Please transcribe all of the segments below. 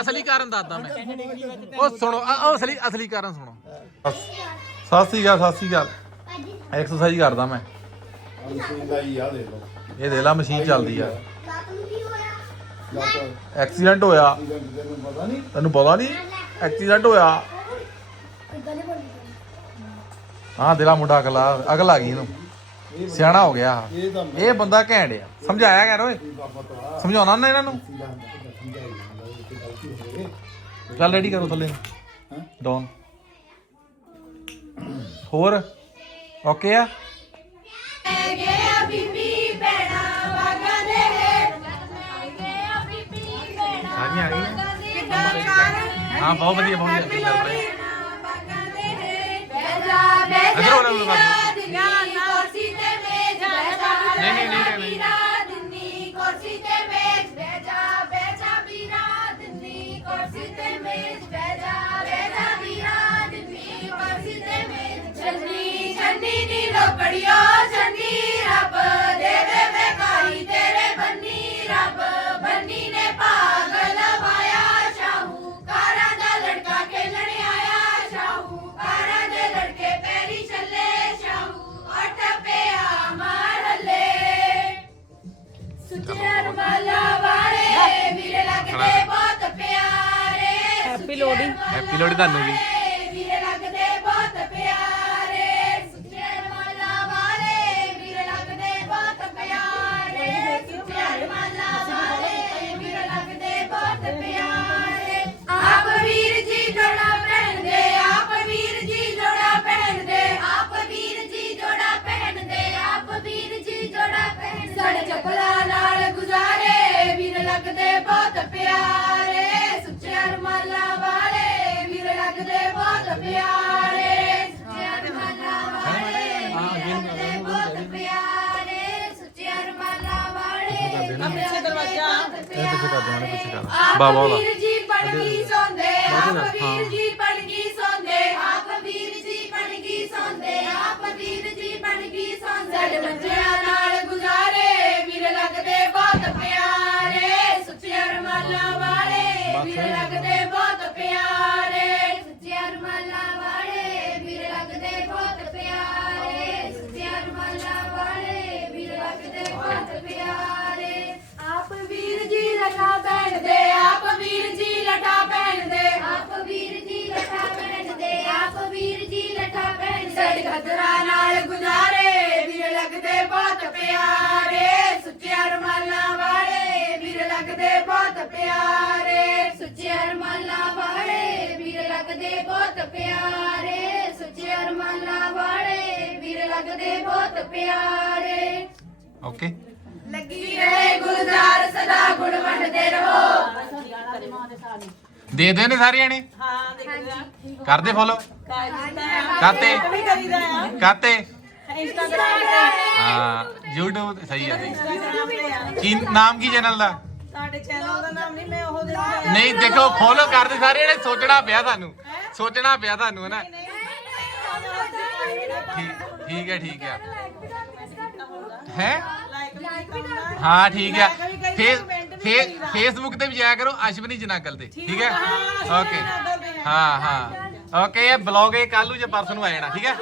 ਅਸਲੀ ਕਾਰਨ ਦੱਸਦਾ ਮੈਂ। ਉਹ ਸੁਣੋ ਆ- ਉਹ ਅਸਲੀ ਅਸਲੀ ਕਾਰਨ ਸੁਣੋ। ਸਤਿ ਸ੍ਰੀ ਅਕਾਲ ਸਤਿ ਸ੍ਰੀ ਅਕਾਲ। ਐਕਸਰਸਾਈਜ਼ ਕਰਦਾ ਮੈਂ। ਇਹ ਦੇ ਲਾ ਮਸ਼ੀਨ ਚੱਲਦੀ ਆ। ਐਕਸੀਡੈਂਟ ਹੋਇਆ। ਤੈਨੂੰ ਪਤਾ ਨਹੀਂ? ਐਕਸੀਡੈਂਟ ਹੋਇਆ। ਹਾਂ ਦੇ ਲਾ ਮੁੰਡਾ ਅਗਲਾ ਅਗਲਾ ਗਈ ਇਹਨੂੰ। ਸਿਆਣਾ ਹੋ ਗਿਆ। ਇਹ ਬੰਦਾ ਘੈਂਟ ਆ। ਸਮਝਾਇਆ ਕਰ ਓਏ। ਸਮਝਾਉਣਾ ਨਾ ਇਹਨਾਂ ਨੂੰ। ਚੱਲ ਰੈਡੀ ਕਰੋ ਥੱਲੇ ਡਾਊਨ ਹੋਰ ਓਕੇ ਆ ਸਾਰੀਆਂ ਆ ਗਈਆਂ ਹਾਂ ਬਹੁਤ ਵਧੀਆ ਬਹੁਤ ਵਧੀਆ ਚੱਲ ਲੋਕੜਿਓ ਚੰਨੀ ਰੱਬ ਦੇਵੇ ਬੇਕਾਰੀ ਤੇਰੇ ਬੰਨੀ ਰੱਬ। ਬੰਨੀ ਨੇ ਭਾਗ ਲਵਾਇਆ ਸ਼ਾਹੂਕਾਰਾਂ ਦਾ ਲੜਕਾ ਖੇਲਣ ਆਇਆ ਸ਼ਾਹੂਕਾਰਾਂ ਦੇ ਲੜਕੇ ਪੈਰੀ ਚੱਲੇ ਸ਼ਾਹੂ ਅੱਠ ਪਿਆ ਮਾਰ ਹੱਲੇ। ਸੁੱਚੇ ਰਮਾਲਾ ਵਾਲੇ ਵੀਰੇ ਲੱਗਦੇ ਬਹੁਤ ਪਿਆਰੇ। ਹੈਪੀ ਲੋਹੜੀ। ਹੈਪੀ ਲੋਹੜੀ ਤੁਹਾਨੂੰ ਵੀ। ਬਹੁਤ ਪਿਆਰੇ ਸੁੱਚੇ ਅਰਮਾਲਾ ਵਾਲੇ ਵੀਰ ਲੱਗਦੇ ਬਹੁਤ ਪਿਆਰੇ ਸੁੱਚੇ ਅਰਮਾਲਾ ਵਾਲੇ ਵੀਰ ਲੱਗਦੇ ਬਹੁਤ ਪਿਆਰੇ ਸੁੱਚੇ ਅਰਮਾਲਾ ਵਾਲੇ ਪਿੱਛੇ ਦਰਵਾਜ਼ਾ। ਇਹ ਪਿੱਛੇ ਕਰ ਦੇ ਮਾੜੇ ਪਿੱਛੇ ਕਰ ਆਪ ਬਾਬਾ ਵਾਲਾ ਵੀਰ ਜੀ ਬਣ ਗਈ ਸੌਂਦੇ ਆਪ। ਵੀਰ ਜੀ ਬਣ ਬਹੁਤ ਪਿਆਰੇ ਸੁੱਚੇ ਅਰਮਾਲਾਂ ਵਾਲੇ ਵੀਰ ਲੱਗਦੇ ਬਹੁਤ ਪਿਆਰੇ। ਸੁੱਚੇ ਅਰਮਾਲਾਂ ਵਾਲੇ ਵੀਰ ਲੱਗਦੇ ਬਹੁਤ ਪਿਆਰੇ। ਓਕੇ ਲੱਗੀ ਰਹੇ ਗੁਲਜ਼ਾਰ ਸਦਾ ਗੁਣ ਵੰਡਦੇ ਰਹੋ। ਦੇ ਦੇ ਨੇ ਸਾਰੇ ਜਣੇ ਹਾਂ ਦੇਖਦਾ ਕਰਦੇ ਫੋਲੋ ਕਾਤੇ ਵੀ ਕਰੀਦਾ ਆ ਕਾਤੇ ਇੰਸਟਾਗ੍ਰਾਮ ਤੇ। ਹਾਂ YouTube ਸਹੀ ਆ ਸਹੀ ਕੀ ਨਾਮ ਕੀ ਚੈਨਲ ਦਾ? ਸਾਡੇ ਚੈਨਲ ਦਾ ਨਾਮ ਨਹੀਂ ਮੈਂ ਉਹ ਦੇ ਨਹੀਂ ਦੇਖੋ ਫੋਲੋ ਕਰਦੇ ਸਾਰੇ ਜਣੇ ਸੋਚਣਾ ਪਿਆ ਤੁਹਾਨੂੰ। ਸੋਚਣਾ ਪਿਆ ਤੁਹਾਨੂੰ ਹਨਾ? ਠੀਕ ਠੀਕ ਹੈ ਠੀਕ ਹੈ। ਹੈ? ਲਾਈਕ ਵੀ ਕਰਨਾ ਹਾਂ ਠੀਕ ਹੈ। ਫੇਸ। ਫੇਸਬੁੱਕ ਤੇ ਵੀ ਜਾਇਆ ਕਰੋ ਅਸ਼ਵਨੀ ਜਨਾਗਲ ਤੇ ਠੀਕ ਹੈ? ਓਕੇ। ਹਾਂ ਹਾਂ ਓਕੇ ਇਹ ਬਲੌਗ ਇਹ ਕੱਲ ਨੂੰ ਜੇ ਪਰਸੋਂ ਨੂੰ ਆ ਜਾਣਾ ਠੀਕ ਹੈ?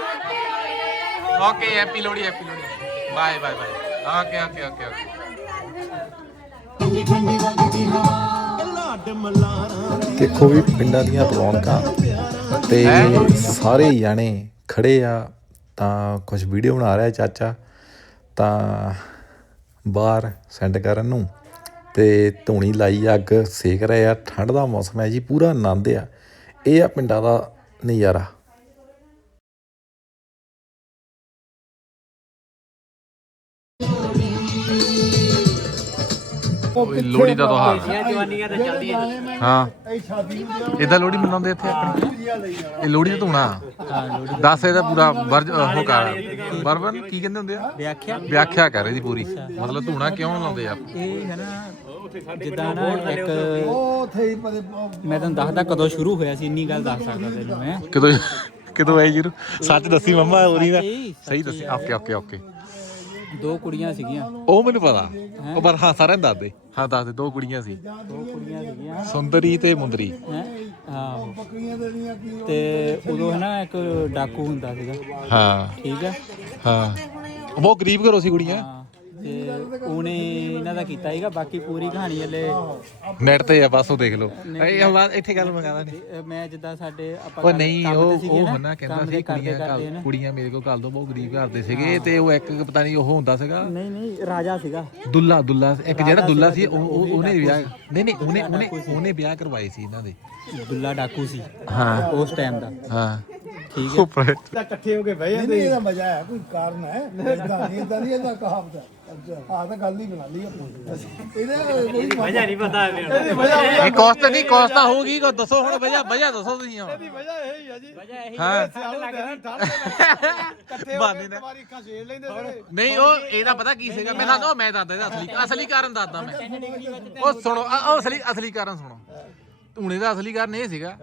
Okay happy Lohri happy Lohri. Bye bye bye okay okay okay okay ਦੇਖੋ ਵੀ ਪਿੰਡਾਂ ਦੀਆਂ ਰੌਣਕਾਂ ਤੇ ਸਾਰੇ ਜਾਣੇ ਖੜੇ ਆ, ਤਾਂ ਕੁਝ ਵੀਡੀਓ ਬਣਾ ਰਿਹਾ ਚਾਚਾ, ਤਾਂ ਬਾਹਰ ਸੈਂਡ ਕਰਨ ਨੂੰ ਤੇ ਧੂਣੀ ਲਾਈ, ਅੱਗ ਸੇਕ ਰਹੇ ਆ, ਠੰਡ ਦਾ ਮੌਸਮ ਹੈ ਜੀ, ਪੂਰਾ ਆਨੰਦ ਆ। ਇਹ ਆ ਪਿੰਡਾਂ ਦਾ ਨਜ਼ਾਰਾ। ਲੋਹੜੀ ਦਾ ਤਿਉਹਾਰ। ਹਾਂ। ਇਦਾਂ ਲੋਹੜੀ ਮਨਾਉਂਦੇ ਇੱਥੇ ਆਪਣੀ? ਇਹ ਲੋਹੜੀ ਦਾ ਧੂਣਾ? ਦੱਸ ਇਹਦਾ ਪੂਰਾ ਵਰਜ ਉਹ ਕਰ। ਬਰਬਨ ਕੀ ਕਹਿੰਦੇ ਹੁੰਦੇ ਆ? ਵਿਆਖਿਆ। ਵਿਆਖਿਆ ਕਰ ਇਹਦੀ ਪੂਰੀ। ਮਤਲਬ ਧੂਣਾ ਕਿਉਂ ਲਾਉਂਦੇ ਆ? ਇਹ ਹੈ ਨਾ ਜਿੱਦਾਂ ਨਾ ਇੱਕ ਮੈਂ ਤੁਹਾਨੂੰ ਦੱਸਦਾ ਕਦੋਂ ਸ਼ੁਰੂ ਹੋਇਆ ਸੀ ਇੰਨੀ ਗੱਲ ਦੱਸ ਸਕਦਾ ਤੈਨੂੰ ਮੈਂ। ਕਦੋਂ ਕਦੋਂ ਆਈ ਜੀਰੂ? ਸੱਚ ਦੱਸੀ ਮੰਮਾ ਉਹਦੀ ਦਾ ਸਹੀ ਦੱਸੀ। Okay okay okay. ਦੋ ਕੁੜੀਆਂ ਸੀਗੀਆਂ। ਉਹ ਮੈਨੂੰ ਪਤਾ। ਉਹ ਪਰ ਹਾਂ ਸਾਰਿਆਂ ਨੂੰ ਦੱਸ ਦੇ ਹਾਂ ਦੱਸ ਦੇ ਦੋ ਕੁੜੀਆਂ ਸੀ। ਦੋ ਕੁੜੀਆਂ ਸੀਗੀਆਂ। ਸੁੰਦਰੀ ਤੇ ਮੁੰਦਰੀ। ਹੈਂ? ਹਾਂ ਤੇ ਉਦੋਂ ਹੈ ਨਾ ਇੱਕ ਡਾਕੂ ਹੁੰਦਾ ਸੀਗਾ। ਹਾਂ। ਠੀਕ ਹੈ ਹਾਂ। ਉਹ ਬਹੁਤ ਗਰੀਬ ਘਰੋਂ ਸੀ ਕੁੜੀਆਂ। ਤੇ ਉਹਨੇ ਇਹਨਾਂ ਦਾ ਕੀਤਾ ਸੀਗਾ ਬਾਕੀ ਪੂਰੀ ਕਹਾਣੀ ਹਲੇ ਨੈਟ ਤੇ ਆ ਬਸ ਉਹ ਦੇਖ ਲਓ। ਇਹ ਬਾਅਦ ਇੱਥੇ ਗੱਲ ਮੰਗਾਦਾ ਨਹੀਂ ਮੈਂ ਜਿੱਦਾਂ ਸਾਡੇ ਆਪਾਂ ਉਹ ਨਹੀਂ ਉਹ ਉਹ ਹਨਾ ਕਹਿੰਦਾ ਸੀ ਕੁੜੀਆਂ ਘਰ। ਕੁੜੀਆਂ ਮੇਰੇ ਕੋਲ ਘਰ ਤੋਂ ਬਹੁਤ ਗਰੀਬ ਘਰ ਦੇ ਸੀਗੇ ਤੇ ਉਹ ਇੱਕ ਪਤਾ ਨਹੀਂ ਉਹ ਹੁੰਦਾ ਸੀਗਾ। ਨਹੀਂ ਨਹੀਂ ਰਾਜਾ ਸੀਗਾ। ਦੁੱਲਾ ਦੁੱਲਾ ਇੱਕ ਜਿਹੜਾ ਦੁੱਲਾ ਸੀ ਉਹ ਉਹ- ਉਹਨੇ ਵਿਆਹ ਨਹੀਂ ਨਹੀਂ ਉਹਨੇ ਉਹਨੇ ਉਹਨੇ ਵਿਆਹ ਕਰਵਾਏ ਸੀ ਇਹਨਾਂ ਦੇ। ਦੁੱਲਾ ਡਾਕੂ ਸੀ। ਹਾਂ। ਉਸ ਟਾਈਮ ਦਾ। ਹਾਂ। ਠੀਕ ਹੈ। ਉੱਪਰ ਨਹੀਂ ਇਹਦਾ ਮਜ਼ਾ ਹੈ ਕੋਈ ਕਾਰਨ ਹੈ। ਇਦਾਂ ਨਹੀਂ ਇਦਾਂ ਨਹੀਂ ਇਹਦਾ ਕਹਾਵਤ ਹੈ। ਆ ਤਾਂ ਗੱਲ ਹੀ ਬਣਾ ਲਈ ਆਪਣੀ ਇਹਦਾ ਕੋਈ ਮਜ਼ਾ ਨਹੀਂ ਇਹ ਕੋਸਟ ਨਹੀਂ ਕੋਸਟ ਤਾਂ ਹੋਊਗੀ ਕੋ ਦੱਸੋ ਹੁਣ ਵਜ੍ਹਾ ਵਜ੍ਹਾ ਦੱਸੋ ਤੁਸੀਂ ਹੁਣ। ਮਜ਼ਾ ਇਹ ਹੀ ਆ ਜੀ ਹਾਂ। ਇਕੱਠੇ ਬਾਨੇ ਨਾਲ। ਵਾਰੀ ਅੱਖਾਂ ਛੇੜ ਲੈਂਦੇ ਸਾਰੇ ਨਹੀਂ ਉਹ ਇਹਦਾ ਪਤਾ ਕੀ ਸੀਗਾ? ਮੈਂ ਦੱਸਦਾ ਮੈਂ ਦੱਸਦਾ ਇਹਦਾ ਅਸਲੀ ਅਸਲੀ ਕਾਰਨ ਦੱਸਦਾ ਮੈਂ। ਉਹ ਸੁਣੋ ਆ- ਉਹ ਅਸਲੀ ਅਸਲੀ ਕਾਰਨ ਸੁਣੋ। ਧੂਣੇ ਦਾ ਅਸਲੀ ਕਾਰਨ ਇਹ ਸੀਗਾ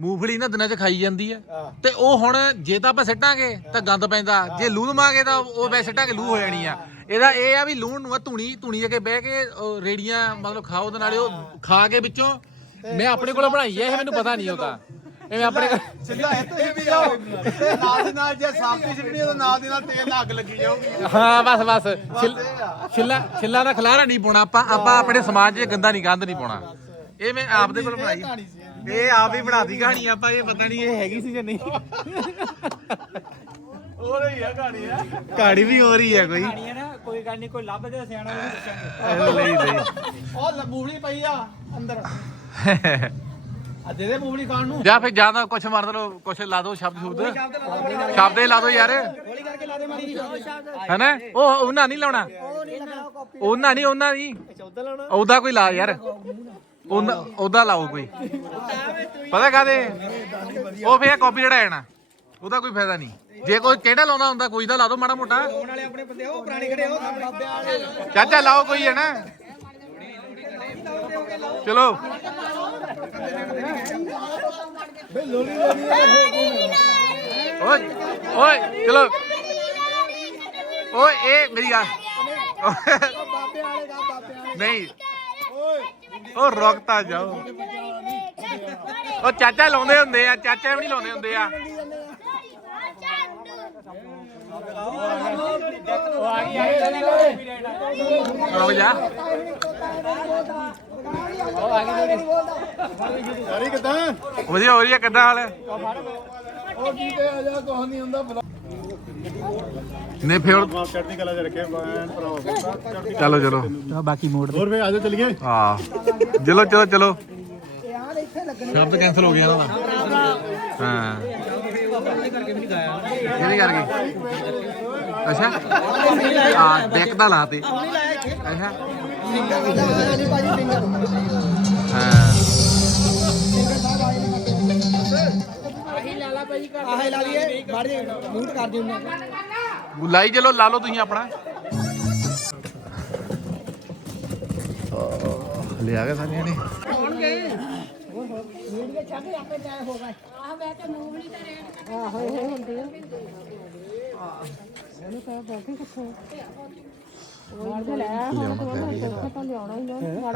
ਮੂੰਗਫਲੀ ਇਹਨਾਂ ਦਿਨਾਂ 'ਚ ਖਾਈ ਜਾਂਦੀ ਆ। ਤੇ ਉਹ ਹੁਣ ਜੇ ਤਾਂ ਆਪਾਂ ਸਿੱਟਾਂਗੇ ਤਾਂ ਗੰਦ ਪੈਂਦਾ। ਜੇ ਲੂਣ ਮਾਂਗੇ ਤਾਂ ਉਹ ਵੈ ਸਿੱਟਾਂਗੇ ਲੂ ਹੋ ਜਾਣੀ ਆ। ਇਹਦਾ ਇਹ ਆ ਵੀ ਲੂਣ ਨੂੰ ਆ ਧੂਣੀ ਧੂਣੀ ਅੱਗੇ ਬਹਿ ਕੇ ਉਹ ਰੇੜੀਆਂ ਮਤਲਬ ਖਾਓ ਉਹਦੇ ਨਾਲੇ ਉਹ ਖਾ ਕੇ ਵਿੱਚੋਂ ਮੈਂ ਆਪਣੇ ਕੋਲ ਬਣਾਈ ਆ ਇਹ ਮੈਨੂੰ ਪਤਾ ਨਹੀਂ ਉਹਦਾ ਐਵੇਂ ਆਪਣੇ ਕੋਲ ਸਿੱਧਾ ਇਹ ਤੋਂ ਵੀ ਆਓ ਨਾਲ ਦੇ ਨਾਲ ਜੇ ਸਾਫਤੀ ਛਿੜਨੀ ਤਾਂ ਨਾਲ ਦੇ ਨਾਲ ਤੇਲ ਨਾਲ ਅੱਗ ਲੱਗੀ ਜਾਊਗੀ। ਹਾਂ ਬਸ ਬਸ। ਛਿੱਲ- ਛਿੱਲਾ ਛਿੱਲਾ ਦਾ ਖਲਾਰਾ ਨਹੀਂ ਪਾਉਣਾ। ਆਪਾਂ ਆਪਾਂ ਆਪਣੇ ਸਮਾਜ 'ਚ ਗੰਦਾ ਨਹੀਂ ਗੰਦ ਨਹੀਂ ਪਾਉਣਾ। ਇਹ ਮੈਂ ਆਪਦੇ ਕੋਲ ਬਣਾਈ ਇਹ ਆਪ ਹੀ ਬਣਾਦੀ ਕਹਾਣੀ ਆਪਾਂ ਇਹ ਪਤਾ ਨਹੀਂ ਇਹ ਹੈਗੀ ਸੀ ਜਾਂ ਨਹੀਂ। ਹੋ ਰਹੀ ਆ ਕਹਾਣੀ ਆ ਕਹਾਣੀ ਵੀ ਹੋ ਰਹੀ ਹੈ ਕੋਈ। ਕਹਾਣੀ ਹੈ ਨਾ ਕੋਈ ਗੱਲ ਨਹੀਂ ਕੋਈ ਲੱਭਦੇ ਸਿਆਣਾ ਉਹਨੂੰ ਪੁੱਛਾਂਗੇ। ਉਹ ਲ- ਮੂੰਗਫਲੀ ਪਈ ਆ ਅੰਦਰ। ਆ ਦੇ ਦੇ ਖਾਣ ਨੂੰ। ਜਾਂ ਫਿਰ ਜ਼ਿਆਦਾ ਕੁਛ ਮਾਰ ਦੋ ਕੁਛ ਲਾ ਦੋ ਸ਼ਬਦ ਸ਼ਬਦ। ਸ਼ਬਦ ਹੀ ਲਾ ਦੋ ਯਾਰ। ਗੋਲੀ ਕਰਕੇ ਲਾ ਦੇ ਮਾਰੀ ਹੈਨਾ? ਉਹ ਉਹਨਾਂ ਨਹੀਂ ਲਾਉਣਾ। ਉਹਨਾਂ ਨਹੀਂ ਉਹਨਾਂ ਨਹੀਂ। ਉਹਦਾ ਕੋਈ ਲਾ ਯਾਰ। ਉਹਨਾਂ ਉਹਦਾ ਲਾਓ ਕੋਈ। ਪਤਾ ਕਾਦੇ ਉਹ ਫੇਰ ਕਾਪੀ ਜਿਹੜਾ ਆਣਾ ਉਹਦਾ ਕੋਈ ਫਾਇਦਾ ਨਹੀਂ। ਜੇ ਕੋਈ ਕਿਹੜਾ ਲਾਉਂਦਾ ਹੁੰਦਾ ਕੋਈ ਦਾ ਲਾ ਦੋ ਮਾੜਾ ਮੋਟਾ। ਨਾਲੇ ਆਪਣੇ ਬੰਦੇ ਉਹ ਪੁਰਾਣੇ ਖੜੇ ਉਹ ਬਾਬੇ ਵਾਲੇ ਚਾਚਾ ਲਾਓ ਕੋਈ ਹੈ ਨਾ। ਚਲੋ। ਓਏ ਓਏ ਚਲੋ। ਓਏ ਇਹ ਮੇਰੀ ਗੱਲ। ਨਹੀਂ ਉਹ ਰੁਕਤਾ ਜਾਓ। ਉਹ ਚਾਚਾ ਲਾਉਂਦੇ ਹੁੰਦੇ ਆ ਚਾਚਾ ਵੀ ਨਹੀਂ ਲਾਉਂਦੇ ਹੁੰਦੇ ਆ। ਰੁਕ ਜਾ। ਵਧੀਆ ਵਧੀਆ ਕਿੱਦਾਂ ਹਾਲ ਹੈ? ਉਹ ਕੀ ਤੇ ਆ ਜਾ ਕੁਝ ਨਹੀਂ ਹੁੰਦਾ ਨੇ ਫਿਰ ਚੜ੍ਹਦੀ ਕਲਾ ਚ ਰੱਖੇ ਬੈਨ ਭਰਾਓ ਚਲੋ ਚਲੋ। ਬਾਕੀ ਮੋੜ ਹੋਰ ਵੇ ਆਜੋ ਚਲੀਏ? ਹਾਂ। ਚਲੋ ਚਲੋ ਚਲੋ। ਸ਼ਬਦ ਕੈਨਸਲ ਹੋ ਗਿਆ ਇਹਨਾਂ ਦਾ। ਹਾਂ। ਕਿਹਨੇ ਕਰ ਗਈ ਅੱਛਾ। ਹਾਂ ਦੇਖ ਤਾਂ ਲਾਤੇ। ਅੱਛਾ। ਹਾਂ। ਆਹੇ ਲਾ ਲਈਏ ਬਾੜੀ ਮੂਟ ਕਰ ਦਿਓ ਲਾਈ ਚਲੋ ਲਾ ਲਓ ਤੁਸੀਂ ਆਪਣਾ। ਲੈ ਆ ਗਏ ਸਾਰਿਆਂ ਨੇ।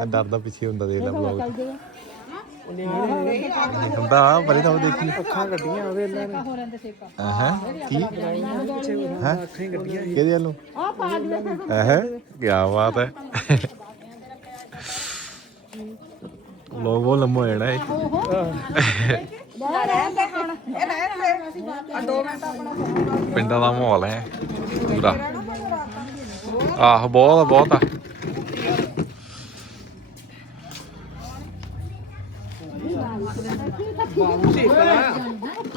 ਡਰਦਾ ਪਿੱਛੇ ਹੁੰਦਾ ਦੇਖਦਾ ਬਲੌਗ ਹੁੰਦਾ ਬੜੀ ਤਾਂ ਦੇਖੀ ਅੱਖਾਂ ਗੱਡੀਆਂ ਉਹਦੇ ਇਹਨਾਂ ਹਾਂ ਕੀ? ਹਾਂ ਅੱਖਾਂ ਗੱਡੀਆਂ ਕਿਹਦੇ ਵੱਲੋਂ? ਆ ਪਾ ਦਿਓ। ਹੈ ਕੀ ਬਾਤ ਹੈ। ਲੋਗ ਬਹੁਤ ਲੰਮਾ ਹੋ ਜਾਣਾ ਹੈ ਪਿੰਡਾਂ ਦਾ ਮਾਹੌਲ ਹੈ ਪੂਰਾ। ਆਹ ਬਹੁਤ ਬਹੁਤ ਆ।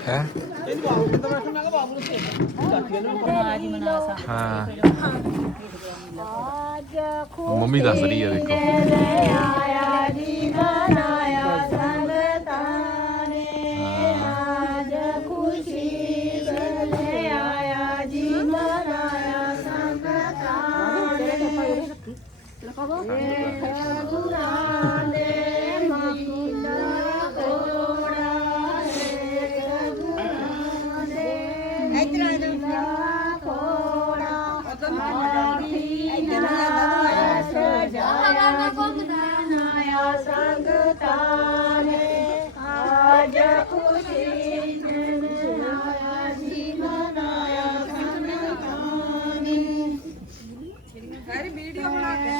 ਹੈ। ਹਾਂ ਮੰਮੀ ਦੱਸ ਰਹੀ ਹੈ ਦੇਖੋ। ਆਇਆ ਜੀ ਮਨਾਇਆ ਸੰਗਤਾਂ ਨੇ ਅੱਜ ਖੁਸ਼ੀ ਲੈ ਆਇਆ ਜੀ ਮਨਾਇਆ ਸੰਗਤਾਂ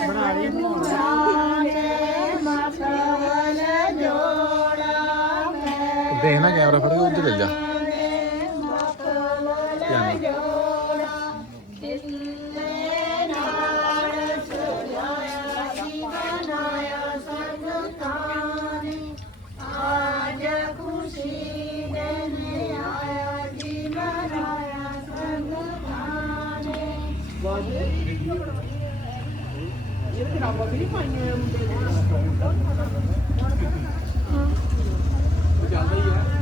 ਬਣਾ ਕੇ ਕੈਮਰਾ ਫੜ ਕੇ ਉੱਧਰ ਚੱਲ ਜਾ। ਮਖਵਲ ਜੋੜਾ ਦਿਲੇ ਨਾਲ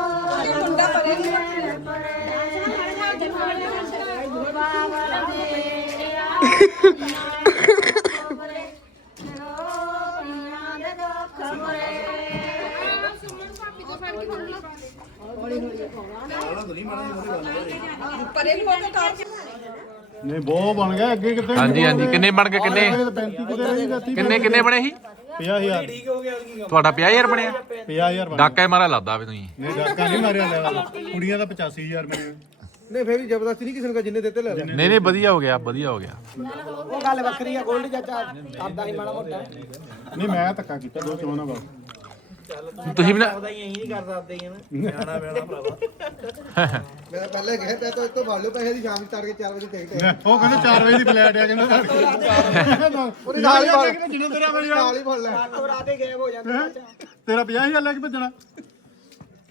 ਨਹੀਂ ਬਹੁਤ ਬਣ ਗਿਆ ਅੱਗੇ ਕਿਤੇ ਹਾਂਜੀ ਹਾਂਜੀ ਕਿੰਨੇ ਬਣ ਗਏ ਕਿੰਨੇ? 35 ਕਿਤੇ ਰਹੀ ਜਾਂਦੀ ਕਿੰਨੇ ਕਿੰਨੇ ਬਣੇ ਸੀ? 50000 ਤੁਹਾਡਾ 50000 ਬਣਿਆ? 50000 ਬਣ ਡਾਕਾ ਹੀ ਮਾਰਾ ਲੱਦਾ ਵੀ ਤੁਸੀਂ। ਨਹੀਂ ਡਾਕਾ ਨਹੀਂ ਮਾਰਿਆ ਲੈਵਲ ਕੁੜੀਆਂ ਦਾ 85000 ਮੇਰੇ ਨਹੀਂ ਫੇਰ ਵੀ ਜ਼ਬਰਦਸਤੀ ਨਹੀਂ ਕਿਸੇ ਨੂੰ ਜਿੰਨੇ ਦਿੱਤੇ ਲੈ ਲੈ ਨਹੀਂ ਨਹੀਂ ਵਧੀਆ ਹੋ ਗਿਆ ਵਧੀਆ ਹੋ ਗਿਆ। ਉਹ ਗੱਲ ਵੱਖਰੀ ਆ ਗੋਲਡ ਚਾਚਾ ਕਰਦਾ ਸੀ ਮਾੜਾ ਮੋਟਾ। ਨਹੀਂ ਮੈਂ ਧੱਕਾ ਕੀਤਾ ਦੋ ਚੋਣਾ ਬਾ ਤੁਸੀਂ ਵੀ ਨਾ ਮੈਂ ਪਹਿਲੇ ਕਹੇ ਤੇ ਤੋਂ ਤੋਂ ਫੜ ਲਓ ਪੈਸੇ ਦੀ ਸ਼ਾਮ ਦੀ ਤੜਕੇ 4 ਵਜੇ ਟਿਕਟ ਉਹ ਕਹਿੰਦੇ 4 ਵਜੇ ਦੀ ਫਲੈਟ ਆ ਕਹਿੰਦਾ ਉਹਦੇ ਨਾਲ ਹੀ ਫੜ ਜਿੰਨਾ ਤੇਰਾ ਬਣਿਆ। ਨਾਲ ਹੀ ਫੜ ਲੈ ਰਾਤੋਂ ਰਾਤੇ ਗਾਇਬ ਹੋ ਜਾਂਦੇ ਤੇਰਾ 50000 ਲੈ ਕੇ ਭੱਜਣਾ।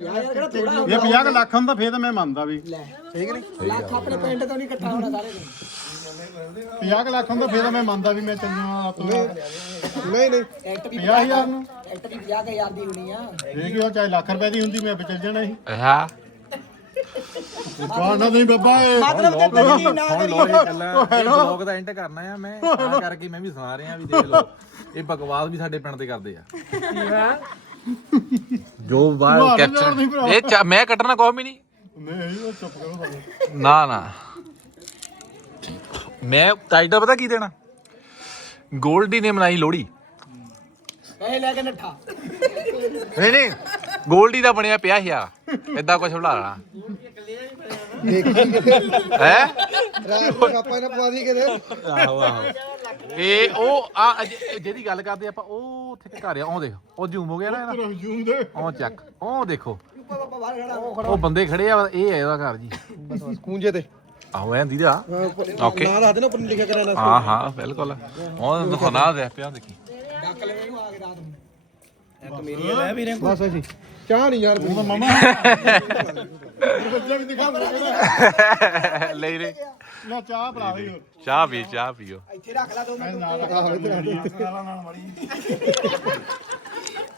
ਯਾਰ ਕਿਹੜਾ ਥੋੜਾ ਇਹ 50 ਕੁ ਲੱਖ ਹੁੰਦਾ ਫੇਰ ਤਾਂ ਮੈਂ ਮੰਨਦਾ ਵੀ। ਠੀਕ ਨਹੀਂ? ਲੱਖ ਆਪਣੇ ਪਿੰਡ ਤੋਂ ਨਹੀਂ ਇਕੱਠਾ ਹੋਣਾ ਸਾਰੇ ਨੂੰ 50 ਕੁ ਲੱਖ ਹੁੰਦਾ ਫੇਰ ਤਾਂ ਮੈਂ ਮੰਨਦਾ ਵੀ ਮੈਂ ਚੰਗਾ ਤੋਂ ਨਹੀਂ ਨਹੀਂ ਟਿਕਟ ਵੀ 50000 ਨੂੰ। ਟਿਕਟ ਵੀ 50000 ਦੀ ਹੋਣੀ ਆ। ਕਿ ਉਹ ਚਾਹੇ ਲੱਖ ਰੁਪਏ ਦੀ ਹੁੰਦੀ ਮੈਂ ਚੱਲ ਜਾਣਾ ਸੀ। ਹਾਂ। ਕੌਣ ਨਾ ਨਹੀਂ ਬੱਬਾ ਇਹ। ਮਤਲਬ ਤੇ ਤੇਰੀ ਨਾ ਹੁਣ ਲੋ ਇਹ ਕੱਲਾ ਇਹ ਵਲੌਗ ਦਾ ਐਂਡ ਕਰਨਾ ਆ ਮੈਂ। ਤਾਂ ਕਰਕੇ ਮੈਂ ਵੀ ਸੁਣਾ ਰਿਹਾ ਵੀ ਦੇਖ ਲਓ ਇਹ ਬਕਵਾਸ ਵੀ ਸਾਡੇ ਪਿੰਡ ਦੇ ਕਰਦੇ ਆ। ਜੋ ਬਾਹਰ ਕੈਪਚਰ। ਇਹ ਚਾ- ਮੈਂ ਕੱਟਣਾ ਕੋਈ ਵੀ ਨਹੀਂ। ਨਹੀਂ ਚੁੱਪ ਕਰੋ ਸਾਰੇ ਨਾ ਨਾ। ਮੈਂ ਟਾਈਟਲ ਪਤਾ ਕੀ ਦੇਣਾ? ਗੋਲਡੀ ਨੇ ਮਨਾਈ ਲੋਹੜੀ। ਪੈਸੇ ਲੈ ਕੇ ਨੱਠਾ। ਨਹੀਂ ਨਹੀਂ। ਗੋਲਡੀ ਦਾ ਬਣਿਆ ਪਿਆ ਹਿਆ ਇਦਾਂ ਕੁਝ ਬੁਲਾਣਾ ਹੈ? ਰਾਤ ਨੂੰ ਆਪਾਂ ਇਹਨਾਂ ਪਵਾ ਦੀ ਕਿਤੇ। ਆਹੋ ਆਹੋ। ਇਹ ਉਹ ਆ ਅਜ- ਜਿਹਦੀ ਗੱਲ ਕਰਦੇ ਆਪਾਂ ਉਹ ਉੱਥੇ ਤੇ ਘਰ ਆ ਉਹ ਦੇਖ ਉਹ ਜ਼ੂਮ ਹੋ ਗਿਆ ਨਾ ਇਹਦਾ। ਜੂਮ ਦੇ। ਉਹ ਚੱਕ ਉਹ ਦੇਖੋ। ਉਹ ਬੰਦੇ ਖੜੇ ਆ ਇਹ ਹੈ ਇਹਦਾ ਘਰ ਜੀ। ਕੂੰਜੇ ਤੇ। ਆਹੋ ਐਂ ਦੀਦਾ। ਓਕੇ। ਨਾਂ ਦੱਸ ਦੇ ਨਾ ਉੱਪਰ ਲਿਖਿਆ ਕਰਾਣਾ ਹਾਂ ਹਾਂ ਬਿਲਕੁਲ। ਉਹ ਦਿਖਾਣਾ ਦੇ ਪਿਆ ਦੇਖੀ। ਡੱਕ ਲੈ ਇਹਨੂੰ ਆ ਕੇ ਰਾਤ ਨੂੰ। ਇੱਕ ਮੇਰੀ ਲੈ ਵੀਰੇ ਬਸ ਅਸੀਂ ਚਾਹ ਨਹੀਂ ਯਾਰ ਮਮਾ। ਬੱਚੇ ਵੀ ਦਿਖਾ ਲੈ ਰੇ ਚਾਹ ਪਲਾ ਚਾਹ ਪੀ ਚਾਹ ਪੀਓ। ਇੱਥੇ ਰੱਖ ਲੈ ਦੋ ਮਿੰਟ। ਨਾਲ ਨਾਲ ਨਾਲ ਮੜੀ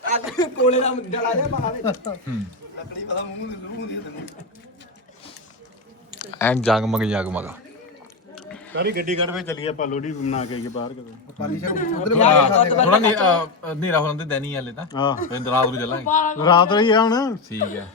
ਆ ਕੋਲੇ ਦਾ ਡਲਾ ਜਾ ਬਾਹਰ ਲੱਕੜੀ ਪਤਾ ਮੂੰਹ ਦੇ ਲੂਹ ਹੁੰਦੀ ਤੈਨੂੰ। ਐਂ ਜਗਮਗ ਜਗਮਗ ਸਾਰੀ ਗੱਡੀ ਕੱਢ ਵੇ ਚੱਲੀਏ ਆਪਾਂ ਲੋੜੀ ਬਣਾ ਕੇ ਆਈਏ ਬਾਹਰ ਉਧਰ ਥੋੜਾ ਹਨੇਰਾ ਹੋਣ ਦੇ ਦੈਨੀ ਹਲੇ ਤਾਂ। ਹਾਂ। ਫਿਰ ਰਾਤ ਨੂੰ ਚੱਲਾਂਗੇ। ਰਾਤ ਰਹੀ ਆ ਹੁਣ। ਠੀਕ ਹੈ।